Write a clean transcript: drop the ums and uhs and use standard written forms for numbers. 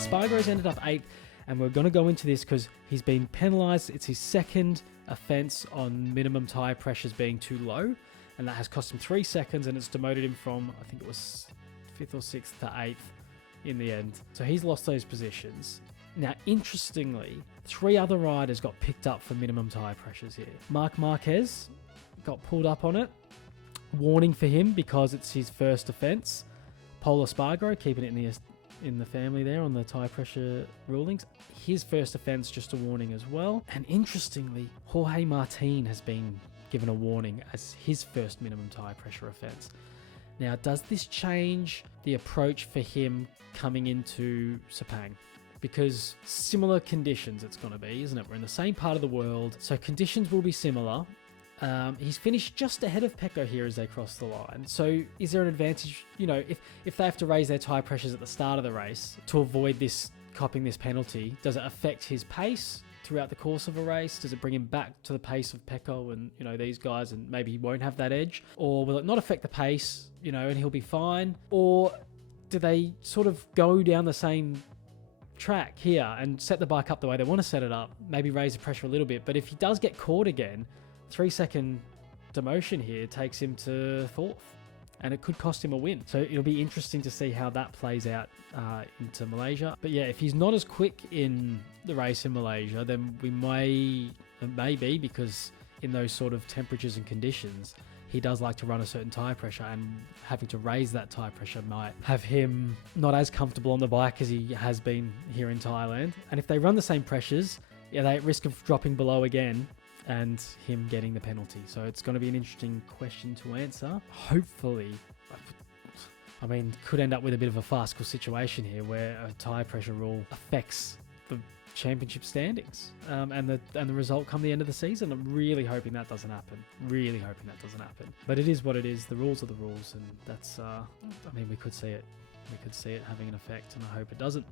Espargaro's ended up 8th, and we're going to go into this because he's been penalised. It's his second offence on minimum tyre pressures being too low, and that has cost him 3 seconds, and it's demoted him from, I think it was 5th or 6th to 8th in the end. So he's lost those positions. Now, interestingly, 3 other riders got picked up for minimum tyre pressures here. Marc Marquez got pulled up on it. Warning for him because it's his first offence. Pol Espargaro, keeping it in the family there on the tyre pressure rulings. His first offence, just a warning as well. And interestingly, Jorge Martin has been given a warning as his first minimum tyre pressure offence. Now, does this change the approach for him coming into Sepang? Because similar conditions it's going to be, isn't it? We're in the same part of the world, so conditions will be similar. He's finished just ahead of Pecco here as they cross the line. So is there an advantage, if they have to raise their tyre pressures at the start of the race to avoid copping this penalty? Does it affect his pace throughout the course of a race? Does it bring him back to the pace of Pecco and, these guys, and maybe he won't have that edge? Or will it not affect the pace, and he'll be fine? Or do they sort of go down the same track here and set the bike up the way they want to set it up, maybe raise the pressure a little bit? But if he does get caught again, 3-second demotion here takes him to 4th, and it could cost him a win. So it'll be interesting to see how that plays out into Malaysia. But yeah, if he's not as quick in the race in Malaysia, then it may be because in those sort of temperatures and conditions, he does like to run a certain tyre pressure, and having to raise that tyre pressure might have him not as comfortable on the bike as he has been here in Thailand. And if they run the same pressures, they're at risk of dropping below again and him getting the penalty. So it's going to be an interesting question to answer. Hopefully, could end up with a bit of a farcical situation here where a tyre pressure rule affects the championship standings and the result come the end of the season. I'm really hoping that doesn't happen. But it is what it is. The rules are the rules, and that's we could see it having an effect, and I hope it doesn't.